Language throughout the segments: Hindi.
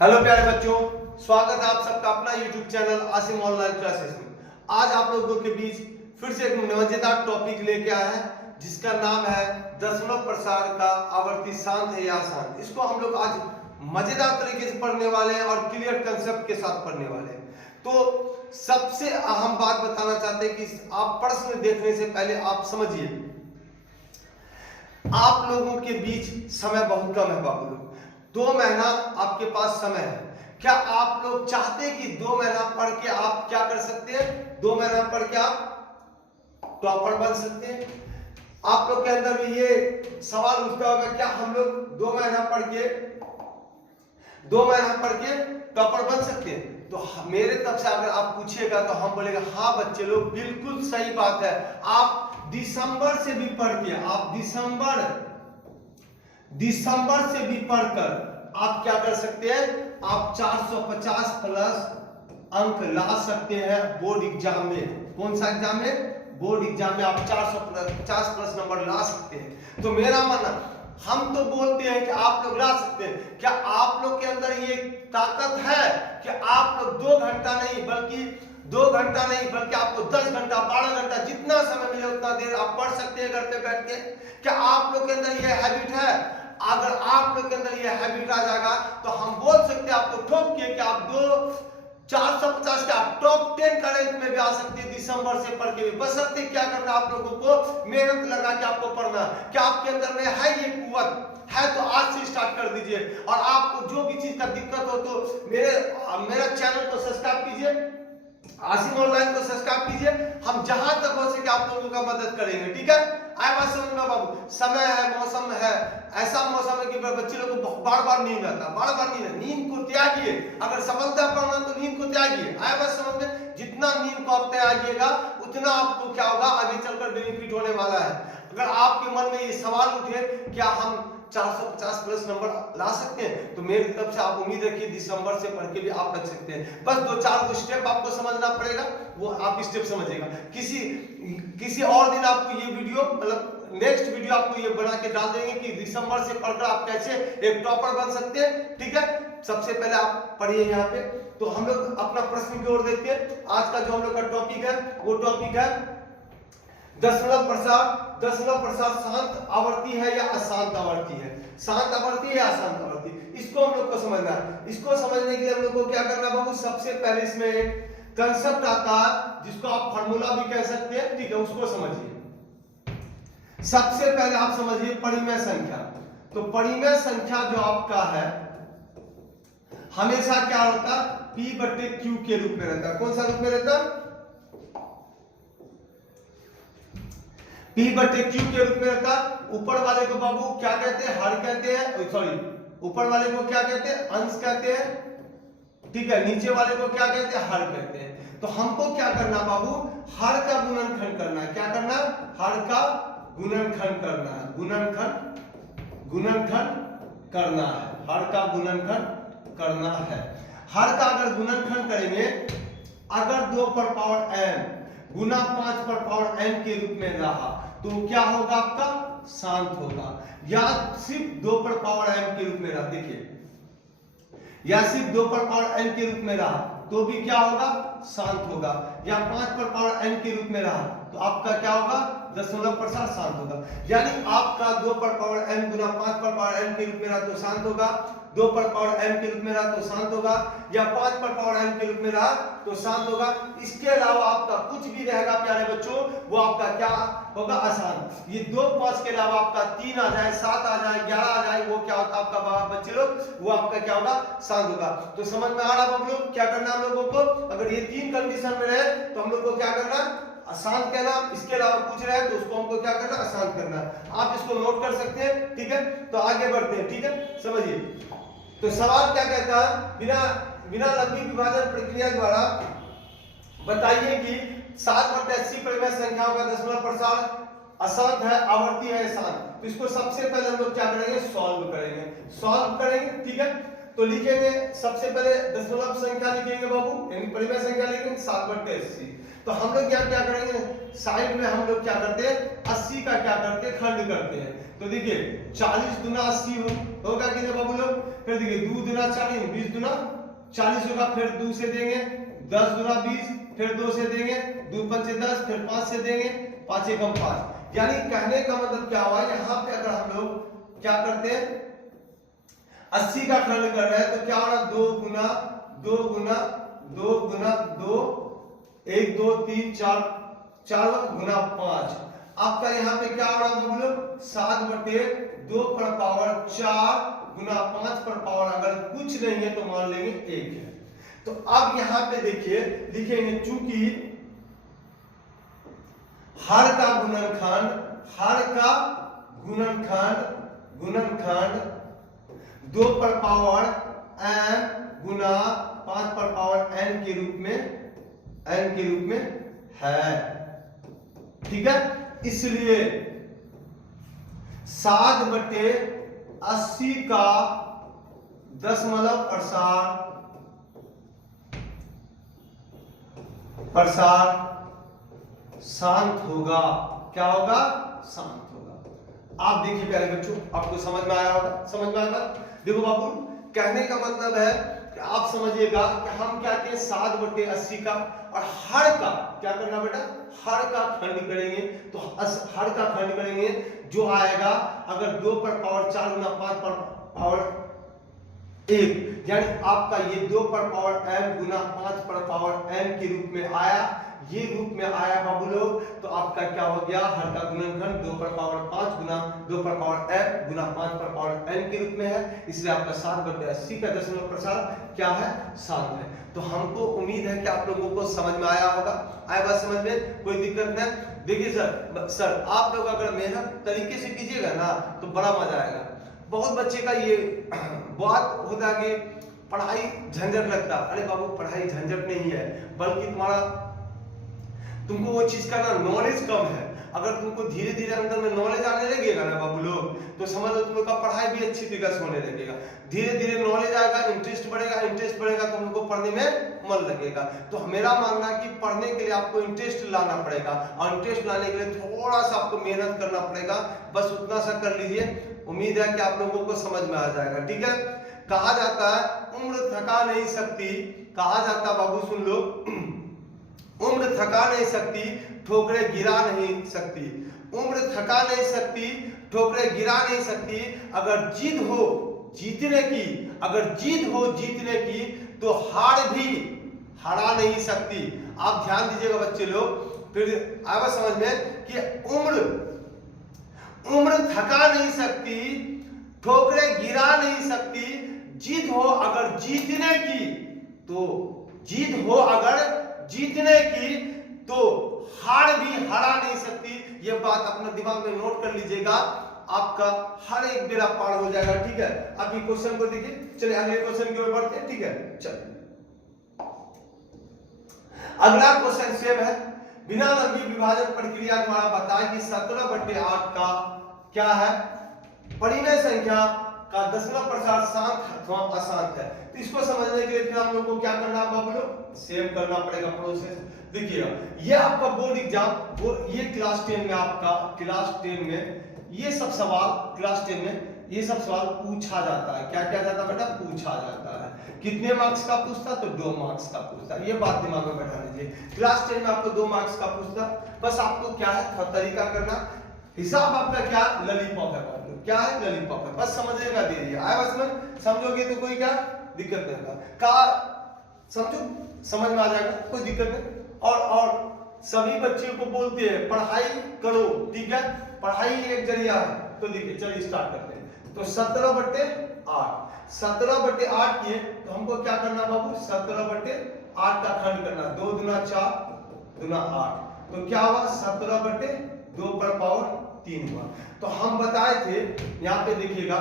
हेलो प्यारे बच्चों, स्वागत है आप सबका अपना YouTube channel Asim online classes में। आज आप लोगों के बीच फिर से एक मजेदार टॉपिक लेके आया है जिसका नाम है दशमलव प्रसार का आवर्ती शांत है या आसान। इसको हम लोग आज मजेदार तरीके से पढ़ने वाले हैं और क्लियर कंसेप्ट के साथ पढ़ने वाले हैं। तो सबसे अहम बात बताना चाहते हैं कि आप प्रश्न देखने से पहले आप समझिए, आप लोगों के बीच समय बहुत कम है बाबू लोग। 2 महीना आपके पास समय है। क्या आप लोग चाहते हैं कि 2 महीना पढ़ के आप क्या कर सकते हैं? 2 महीना पढ़ के आप टॉपर बन सकते हैं। आप लोग के अंदर भी ये सवाल उठता होगा, क्या हम लोग 2 महीना पढ़ के टॉपर बन सकते हैं? तो मेरे तरफ से अगर आप पूछिएगा तो हम बोलेगा हाँ बच्चे लोग, बिल्कुल सही बात है। आप दिसंबर से भी पढ़ के, आप दिसंबर से भी पढ़कर आप क्या कर सकते हैं? आप 450 प्लस अंक ला सकते हैं बोर्ड एग्जाम में। कौन सा एग्जाम में? बोर्ड एग्जाम में आप 450 प्लस नंबर ला सकते हैं। तो मेरा मानना, हम तो बोलते हैं कि आप लोग ला सकते हैं, क्या आप लोग के अंदर ये ताकत है कि आप लोग 2 घंटा नहीं बल्कि 2 घंटा नहीं बल्कि आपको 10 घंटा 12 घंटा जितना समय मिले उतना देर आप पढ़ सकते हैं घर पे बैठ के? क्या आप लोग के अंदर ये हैबिट है? अगर आप लोग के अंदर ये हैबिट आ जाएगा तो हम बोल सकते हैं आपको ठोक के कि आप 450 के आप टॉप 10 का रैंक में भी आ सकते हैं दिसंबर से पढ़ के भी। बशर्ते क्या करना, आप लोगों को मेहनत लगा के आपको पढ़ना। क्या आपके अंदर में है ये कुव्वत है? तो आज से स्टार्ट कर दीजिए। और आपको जो भी चीज का दिक्कत हो तो मेरा चैनल को सब्सक्राइब कीजिए, आसिम ऑनलाइन को सब्सक्राइब कीजिए। हम जहां तक हो सके आप लोगों का मदद करेंगे, ठीक है? आए बात समझ में बाबू? समय है, मौसम है, ऐसा मौसम है कि बच्चे लोगों को बार बार नींद आता, बार बार नींद को त्यागिए। अगर सफलता पाना तो नींद को त्यागिए। आए बात समझ में? जितना नींद को आप त्यागिएगा उतना आपको क्या होगा, आगे चलकर बेनिफिट होने वाला है। अगर आपके मन में ये सवाल उठे क्या हम 450 प्लस नंबर ला सकते हैं, तो मेरी तरफ से आप उम्मीद रखिए दिसंबर से पढ़ के भी आप रख सकते हैं। बस 2-4 स्टेप आपको समझना पड़ेगा, वो आप स्टेप समझिएगा। किसी और दिन आपको ये वीडियो, मतलब नेक्स्ट वीडियो आपको ये बना के डाल देंगे कि दिसंबर से पढ़कर आप कैसे एक टॉपर बन सकते हैं, ठीक है? सबसे पहले आप पढ़िए यहाँ पे। तो हम लोग अपना प्रश्न की ओर देखते हैं। आज का जो हम लोग का टॉपिक है वो टॉपिक है दशमलव प्रसार शांत आवर्ती है या अशांत आवर्ती है? शांत आवर्ती है या अशांत आवर्ती? इसको हम लोग को समझना है। इसको समझने के लिए हम लोग को क्या करना है बाबू? सबसे पहले इसमें एक कंसेप्ट आता है जिसको आप फार्मूला भी कह सकते हैं, ठीक है? उसको समझिए। सबसे पहले आप समझिए परिमेय संख्या। तो परिमेय संख्या जो आपका है हमेशा क्या होता है? P/Q के रूप में रहता है। कौन सा रूप में रहता है? P/Q के रूप में रहता है। ऊपर वाले को बाबू क्या कहते हैं? हर कहते हैं, सॉरी, ऊपर वाले को क्या कहते हैं? अंश कहते हैं, ठीक है? नीचे वाले को क्या कहते हैं? हर कहते हैं। तो हमको क्या करना बाबू? हर का गुणनखंड करना है। क्या करना? हर का गुणनखंड करना है। गुणनखंड करना है। हर का गुणनखंड करना है। हर का अगर गुणनखंड करेंगे, अगर 2 पर पावर m गुना 5 पर पावर n के रूप में रहा तो क्या होगा? आपका शांत होगा। या सिर्फ 2 पर पावर m के रूप में रहा, देखिए, या सिर्फ 2 पर पावर n के रूप में रहा तो भी क्या होगा? शांत होगा। या 5 पर पावर n के रूप में रहा तो आपका क्या होगा? दशमलव प्रसार शांत होगा। यानी आपका 2 पर पावर m गुना 5 पर पावर n के रूप में रहा तो शांत होगा, 2 पर पावर m के रूप में रहा तो शांत होगा, या 5 पर पावर m के रूप में रहा तो शांत होगा। इसके अलावा आपका कुछ भी रहेगा प्यारे बच्चों, वो आपका क्या होगा? आसान। ये 2 5 के अलावा आपका 3 आ जाए, 7 आ जाए, 11 आ जाए, वो क्या होता है आपका बच्चे लोग? वो आपका क्या होगा? शांत होगा। तो समझ में आ रहा है हम लोग क्या करना हम लोगों को? अगर ये 3 कंडीशन में रहे तो हम लोग को क्या करना? अशांत कहना। इसके अलावा पूछ रहे हैं तो उसको हमको क्या करना? अशांत करना। आप इसको नोट कर सकते हैं, ठीक है? तो आगे बढ़ते हैं, ठीक है? समझिए। तो सवाल क्या कहता है? बिना लंबी विभाजन प्रक्रिया द्वारा बताइए कि 7/80 परिमेय संख्याओं का दशमलव प्रसार अशांत है, आवर्ती है, शांत। तो इसको सबसे पहले हम लोग क्या करेंगे? सॉल्व करेंगे, ठीक है? तो लिखेंगे सबसे पहले दशमलव संख्या लिखेंगे बाबू, यानी परिमेय संख्या लिखेंगे 7/80। तो हम लोग क्या करेंगे? साइड में हम लोग क्या करते हैं? 80 का क्या करते हैं? खंड करते हैं। तो देखिए 40 गुना 80 होगा होगा कि नहीं बाबू लोग? फिर देखिए 2 दूना 40, 20 दूना 40 होगा, फिर 2 से देंगे, 10 दूना 20, फिर 2 से देंगे, 2 पंचे 10, फिर 5 से देंगे, 5 एकम 5। यानी कहने का मतलब क्या हुआ, यहाँ पे अगर हम लोग क्या करते हैं 80 का खंड कर रहे हैं तो क्या हो रहा है 2 गुना 2 गुना 2 गुना 2, 1 2 3 4 4 गुना 5। आपका यहाँ पे क्या हो रहा है बोलो 7/2 पर पावर 4 गुना 5 पर पावर अगर कुछ नहीं है तो मान लेंगे 1 है। तो अब यहाँ पे देखिए लिखेंगे चूंकि हर का गुणनखंड 2 पर पावर m गुना 5 पर पावर n के रूप में है। ठीक है, इसलिए 7/80 का दशमलव प्रसार शांत होगा। क्या होगा? शांत होगा। आप देखिए प्यारे बच्चों, आपको समझ में आया होगा? समझ में आया? देखो बाबू, कहने का मतलब है कि आप समझिएगा कि हम क्या किए 7/80 का और हर का क्या करना बेटा, हर का खंड करेंगे। तो हर का खंड करेंगे जो आएगा अगर 2 पर पावर 4 गुना 5 पर पावर 1, यानी आपका ये 2 पर पावर m गुना 5 पर पावर n के रूप में आया, ये रूप में आया बाबू लोग। तो आपका क्या हो गया, हर का गुणनखंड 2 पर पावर 5 गुना 2 पर पावर m गुना 5 पर पावर n के रूप में है, इसलिए आपका 7/80 का दशमलव प्रसार क्या है, 7 है। तो हमको उम्मीद है कि आप लोगों को समझ में आया होगा। आया बात समझ में? कोई दिक्कत नहीं। देखिए सर आप लोग अगर मेहनत तरीके से कीजिएगा ना तो बड़ा मजा आएगा। बहुत बच्चे का ये बात होता है कि पढ़ाई झंझट लगता। अरे बाबू, पढ़ाई झंझट नहीं है, बल्कि तुमको वो चीज का ना नॉलेज कम है। अगर तुमको धीरे धीरे अंदर में नॉलेज आने लगेगा ना बाबू लोग, तो समझ लो तुम लोग का पढ़ाई भी अच्छी तरीके से होने लगेगा। धीरे धीरे नॉलेज आएगा, इंटरेस्ट बढ़ेगा तो तुमको पढ़ने में मन लगेगा। तो मेरा मानना है कि पढ़ने के लिए आपको इंटरेस्ट लाना पड़ेगा, और इंटरेस्ट लाने के लिए थोड़ा सा आपको मेहनत करना पड़ेगा। बस उतना सा कर लीजिए, उम्मीद है कि आप लोगों को समझ में आ जाएगा। ठीक है, कहा जाता है उम्र थका नहीं सकती, कहा जाता बाबू सुन लो, उम्र थका नहीं सकती, ठोकरें गिरा नहीं सकती। उम्र थका नहीं सकती, ठोकरें गिरा नहीं सकती। अगर जिद हो जीतने की, तो हार भी हरा नहीं सकती। आप ध्यान दीजिएगा बच्चे लोग, फिर आएगा समझ में कि उम्र थका नहीं सकती, ठोकरें गिरा नहीं सकती। जिद हो अगर जीतने की, तो हार भी हरा नहीं सकती। ये बात अपने दिमाग में नोट कर लीजिएगा, आपका हर एक बेरा पार हो जाएगा। ठीक है, अभी क्वेश्चन को देखिए। चलिए अगले क्वेश्चन की ओर बढ़ते हैं। ठीक है, चलिए अगला क्वेश्चन सेम है। बिना लंबी विभाजन प्रक्रिया द्वारा बताएं कि 17/8 का क्या है, परिमेय संख्या का दशमलव प्रसार शांत अथवा अशांत है। तो इसको समझने के लिए फिर हम लोग को क्या करना है बाबू लोग, सेम करना पड़ेगा प्रोसेस। देखिए ये आपका बोर्ड एग्जाम, ये क्लास 10 में आपका ये सब सवाल पूछा जाता है। क्या क्या जाता है बेटा, पूछा जाता है। कितने मार्क्स का पूछता, तो 2 मार्क्स का पूछता। ये बात दिमाग में बैठा लीजिए। क्लास 10 में आपको 2 मार्क्स का पूछता। बस आपको क्या है तरीका करना, हिसाब आपका क्या लॉलीपॉप है, क्या है लॉलीपॉप है, बस समझेगा दीजिए। आया बस में समझोगे तो कोई क्या दिक्कत नहीं होगा। का समझो, समझ में आ जाएगा, कोई दिक्कत नहीं। और सभी बच्चों को बोलते हैं पढ़ाई करो। ठीक है, पढ़ाई एक जरिया है। तो देखिए चलिए स्टार्ट करते हैं। तो 17/8 किए तो हमको क्या करना बाबू, 17/8 का खंड करना। 2 दूना 4 दूना 8, तो क्या हुआ 17/2 पर पावर 3 हुआ। तो हम बताए थे, यहाँ पे देखिएगा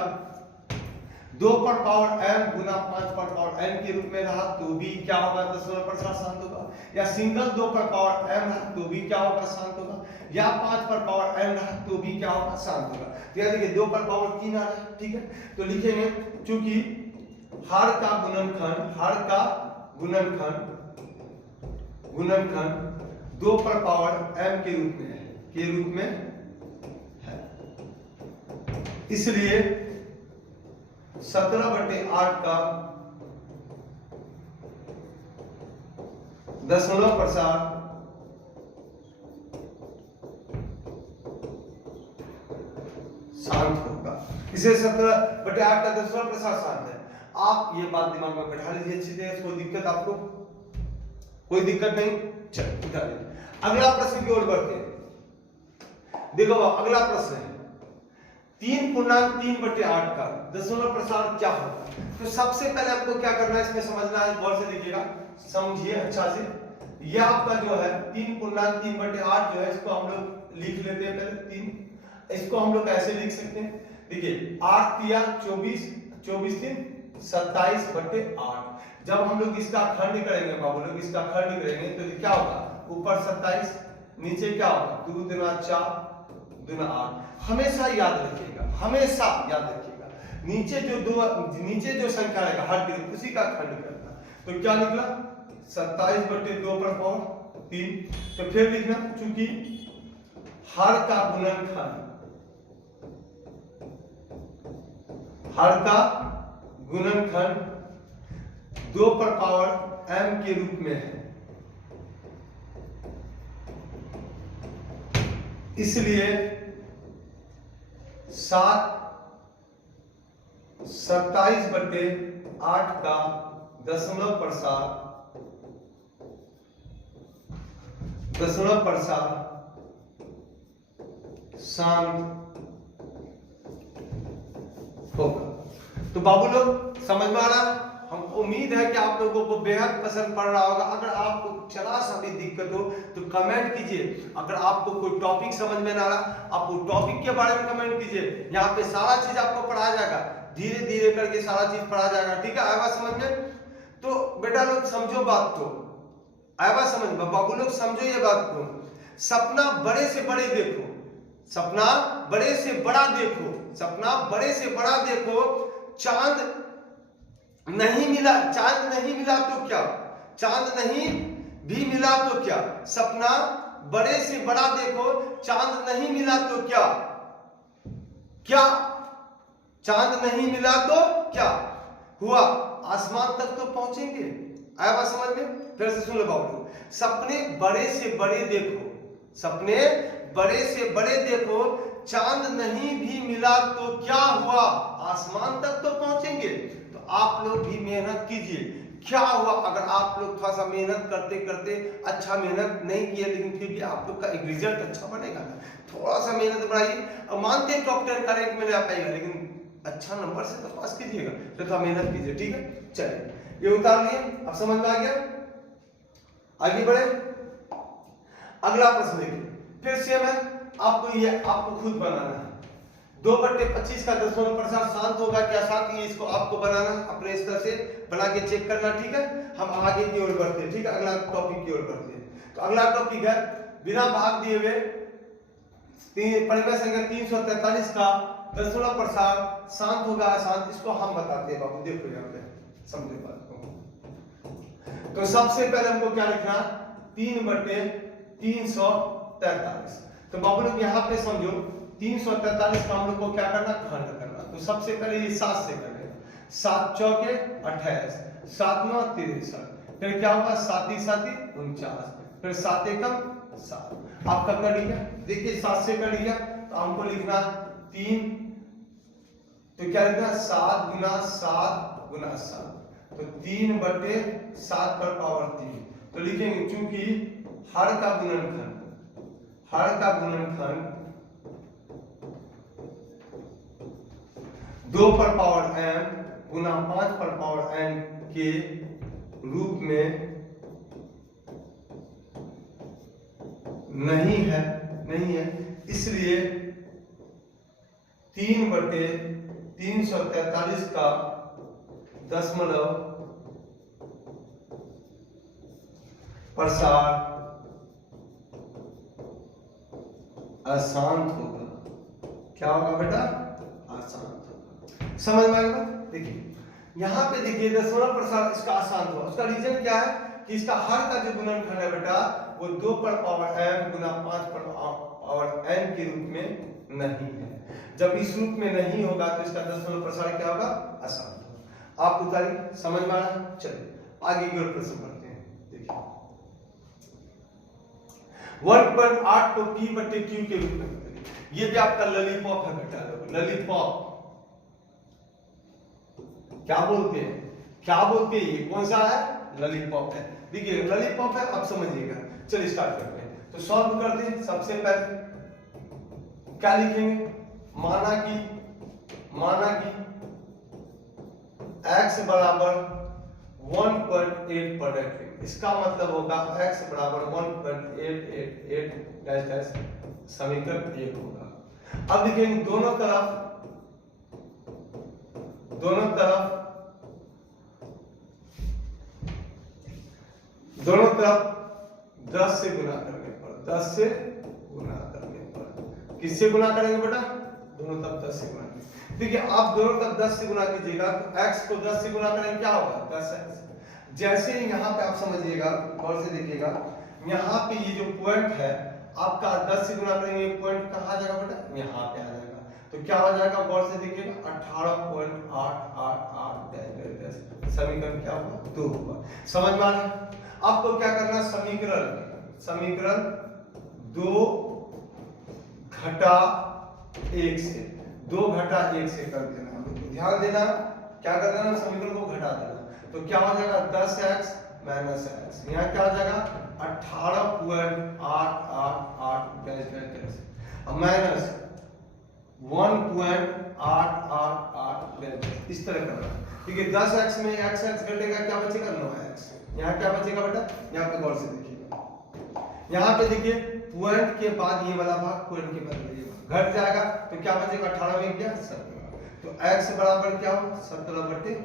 2 पर पावर m गुना 5 पर पावर n के रूप में रहा तो भी क्या होगा, दशमलव प्रसार शांत होगा। या सिंगल 2 पर पावर m रहा तो भी क्या होगा, शांत होगा। या 5 पर पावर n रहा तो भी क्या होगा, शांत होगा। तो यहाँ देखिए 2 पर पावर 3 आ रहा है। ठीक है, तो लिखेंगे चूंकि हर का गुणनखंड 2 पर पावर m के रूप में है, इसलिए 17/8 का दशमलव प्रसार शांत होगा। इसे 17/8 का दशमलव प्रसार शांत है। आप ये बात दिमाग में बैठा लीजिए अच्छी तरह, कोई दिक्कत आपको, कोई दिक्कत नहीं। चलिए उठा लीजिए, अगला प्रश्न की ओर बढ़ते हैं। देखो अगला प्रश्न है 3.3/8 का दशमलव प्रसार क्या होगा। तो सबसे पहले आपको क्या करना है, इसमें समझना है, गौर से देखिएगा, समझिए अच्छा से। ये आपका जो है 3.3/8 जो है, इसको हम लोग लिख लेते हैं पहले 3। इसको हम लोग ऐसे लिख सकते हैं, देखिए 8 तिया 24, 24 3 27/8। जब हम लोग इसका खंड करेंगे बाबू लोग, इसका खंड करेंगे तो क्या होगा, ऊपर 27, नीचे क्या होगा 2 दूना 4 दूना 8। हमेशा याद रखिएगा, हमेशा याद रखिएगा, नीचे जो संख्या रहेगा हर ग्रुप उसी का खंड करना। तो क्या निकला 27/2 पर पावर 3। तो फिर लिखना, चूंकि हर का गुणनखंड, हर का गुणनखंड 2 पर पावर m के रूप में है, इसलिए 27/8 का दशमलव प्रसार शांत होगा। तो बाबू लोग समझ में आ रहा है, हम उम्मीद है कि आप लोगों को बेहद पसंद पड़ रहा होगा। अगर आपको चला सा भी दिक्कत हो तो कमेंट कीजिए। अगर आपको कोई टॉपिक समझ में ना आ रहा, आप वो टॉपिक के बारे में कमेंट कीजिए। यहाँ पे सारा चीज आपको पढ़ाया जाएगा, धीरे धीरे करके सारा चीज पढ़ाया जाएगा, ठीक है। आया समझ में? तो बेटा लोग समझो बात को, आया समझ में, बाबू लोग समझो ये बात को। सपना बड़े से बड़े देखो, सपना बड़े से बड़ा देखो, सपना बड़े से बड़ा देखो। चांद नहीं मिला, चांद नहीं मिला तो क्या, चांद नहीं भी मिला तो क्या, सपना बड़े से बड़ा देखो, चांद नहीं मिला तो क्या, क्या चांद नहीं मिला तो क्या हुआ, आसमान तक तो पहुंचेंगे। आया बात समझ में? फिर से सुन लो बाबू, सपने बड़े से बड़े देखो, सपने बड़े से बड़े देखो, चांद नहीं भी मिला तो क्या हुआ, आसमान तक तो पहुंचेंगे। तो आप लोग भी मेहनत कीजिए। क्या हुआ अगर आप लोग थोड़ा सा मेहनत करते करते, अच्छा मेहनत नहीं किए लेकिन फिर भी आप लोग का एक रिजल्ट अच्छा बनेगा। थोड़ा सा मेहनत बढ़ाइए, और मानते हैं टॉप 10 का रैंक में नहीं आ पाएगा, लेकिन अच्छा नंबर से तो पास कीजिएगा, तो थोड़ा मेहनत कीजिए, ठीक है। चलिए ये उतार लिए, अब समझ में आ गया, आगे बढ़े। अगला प्रश्न देखिए, फिर सेम है, आपको ये आपको खुद बनाना है। 2/25 का दशमलव प्रसार शांत होगा क्या शांत, ये इसको आपको बनाना, अपने स्तर से बना के चेक करना, ठीक है। हम आगे की ओर बढ़ते हैं, ठीक है, अगला टॉपिक की ओर बढ़ते हैं। तो अगला टॉपिक है बिना भाग दिए हुए परिमेय संख्या 343 का दशमलव प्रसार शांत होगा अशांत, इसको हम बताते हैं बाबू। देखो यहाँ पे समझे बात को। तो सबसे पहले हमको क्या लिखना, 3/343। तो बाबू लोग यहाँ पे समझो 343 का हम लोग को क्या करना, खंड करना। तो सबसे पहले ये 7 से करेंगे, 7 चौके 28, 7 9 63, फिर क्या होगा 7 7 49, फिर 7 एकम 7। आपका कर लिया, देखिए 7 से कर लिया, तो हमको लिखना 3, तो क्या लिखना 7 गुना 7 गुना 7, तो 3/7 पर पावर 3। तो लिखेंगे चूंकि हर का गुणनखंड, हर का गुणनखंड 2 पर पावर m गुना 5 पर पावर n के रूप में नहीं है, नहीं है, इसलिए 3/343 का दशमलव प्रसार अशांत होगा। क्या होगा बेटा, अशांत होगा। समझ में आएगा? देखिए यहाँ पे देखिए दशमलव प्रसार इसका अशांत होगा, उसका रीजन क्या है कि इसका हर का जो गुणनखंड है बेटा वो 2 पर पावर m गुना 5 पर पावर n के रूप में नहीं है। जब इस रूप में नहीं होगा तो इसका दशमलव प्रसारण क्या होगा? अशांत होगा। आप उतारिए, समझ में आ रहा है? चलिए आगे की ओर प्रश्न पढ़ते हैं। देखिए 1.8 को P/Q के रूप में, ये भी आपका लॉलीपॉप है बेटा लोग, लॉलीपॉप क्या बोलते हैं? क्या बोलते हैं? ये कौन सा है? लॉलीपॉप है। देखिए लॉलीपॉप है, आप समझिएगा। चलिए स्टार्ट करते हैं। तो सॉल्व करते हैं। सबसे पहले क्या लिखेंगे? माना कि x बराबर 1.8 पर रखें। इसका मतलब होगा x बराबर 1.888 डैश डैश, समीकरण 1 होगा। अब लिखेंगे दोनों तरफ 10 से गुना करने पर, 10 से गुना करने पर, किससे गुना करेंगे बेटा? दोनों तरफ 10 से गुना करेंगे। देखिए आप दोनों तरफ 10 से गुना कीजिएगा तो x को 10 से गुना करेंगे क्या होगा? 10x। जैसे ही यहाँ पे आप समझिएगा, गौर से देखिएगा, यहाँ पे ये जो पॉइंट है आपका 10 से गुना करेंगे, ये पॉइंट कहाँ आ जाएगा बेटा? यहाँ पे आ जाएगा। तो क्या हो जाएगा? गौर से देखिएगा 18.888 समीकरण क्या होगा? 2 होगा। समझ में आ रहा है? आपको क्या करना? समीकरण 2 घटा 1 से, 2 घटा 1 से कर देना। ध्यान देना, क्या कर देना? समीकरण को घटा देना। तो क्या हो जाएगा? 10x माइनस x, यहाँ क्या हो जाएगा? 18.888 माइनस 1.888, इस तरह करना। ठीक है, 10x में x घटेगा, क्या बचेगा? 9x। यहाँ क्या बचेगा बेटा? यहाँ पे गौर से देखिएगा, यहाँ पे देखिए पॉइंट के बाद ये वाला भाग, पॉइंट के बाद ये घट जाएगा, तो क्या बचेगा? 18 में क्या? 17। तो x बराबर क्या हो? 17/9।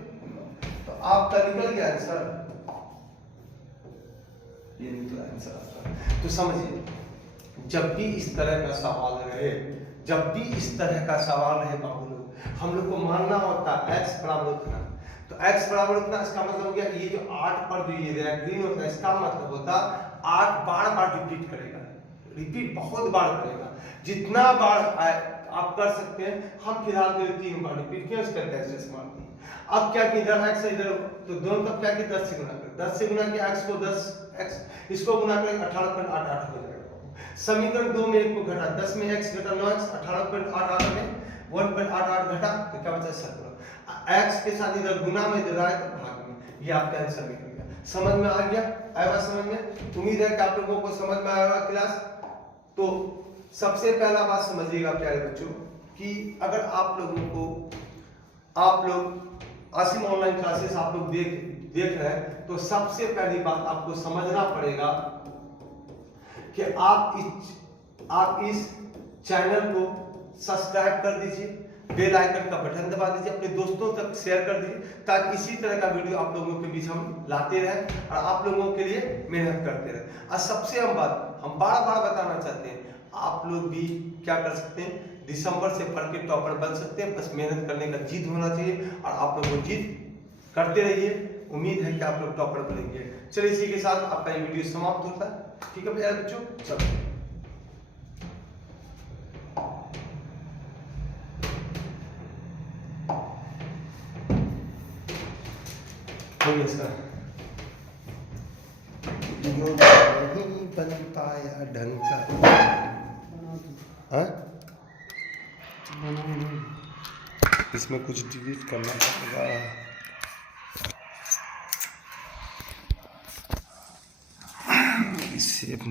तो आपका निकल गया आंसर, ये निकला आंसर आपका। तो समझिए, जब भी इस तरह का सवाल रहे, बाबू लोग, हम लोग को मानना होता है x बराबर उतना। तो x बराबर उतना, इसका मतलब हो गया ये जो 8 पर जो ये ग्रीन होता है, इसका मतलब होता 8 बार रिपीट करेगा, रिपीट बहुत बार करेगा, जितना बार आप कर सकते हैं। हम फिलहाल के 3 बार रिपीट किया, इसका टेस्ट मारते हैं। अब क्या कि इधर x इधर, तो दोनों तरफ क्या कि 10 से गुना करें, 10 से गुना किया x को 10x, इसको गुना करें 18.88 हो जाएगा। समीकरण 2 में 1 को घटा, 10 में x घटा 9x, 18.88 में 1.88 घटा, तो क्या बचा? 17। x के साथ इधर गुना में, इधर आए तो भाग में, ये आपका आंसर निकल गया। समझ में आ गया? आया समझ में? उम्मीद है कि आप लोगों को समझ में आया होगा क्लास। तो सबसे पहला बात समझिएगा प्यारे बच्चों, कि अगर आप लोग आसिम ऑनलाइन क्लासेस आप लोग देख रहे हैं, तो सबसे पहली बात आपको समझना पड़ेगा कि आप इस चैनल को सब्सक्राइब कर दीजिए, बेल आइकन का बटन दबा दीजिए, अपने दोस्तों तक शेयर कर दीजिए, ताकि इसी तरह का वीडियो आप लोगों के बीच हम लाते रहें और आप लोगों के लिए मेहनत करते रहें। और सबसे अहम बात हम बार-बार बताना चाहते हैं, आप लोग भी क्या कर सकते हैं? दिसंबर से पढ़ के टॉपर बन सकते हैं। बस मेहनत करने का जिद होना चाहिए और आप लोग वो जिद करते रहिए। उम्मीद है कि आप लोग टॉपर बनेंगे। चलिए इसी के साथ आपका ये वीडियो समाप्त होता है। ठीक है प्यारे बच्चों, चलो नहीं बन पाया ढंग का, इसमें कुछ डिलीट करना पड़ेगा। इसे अपने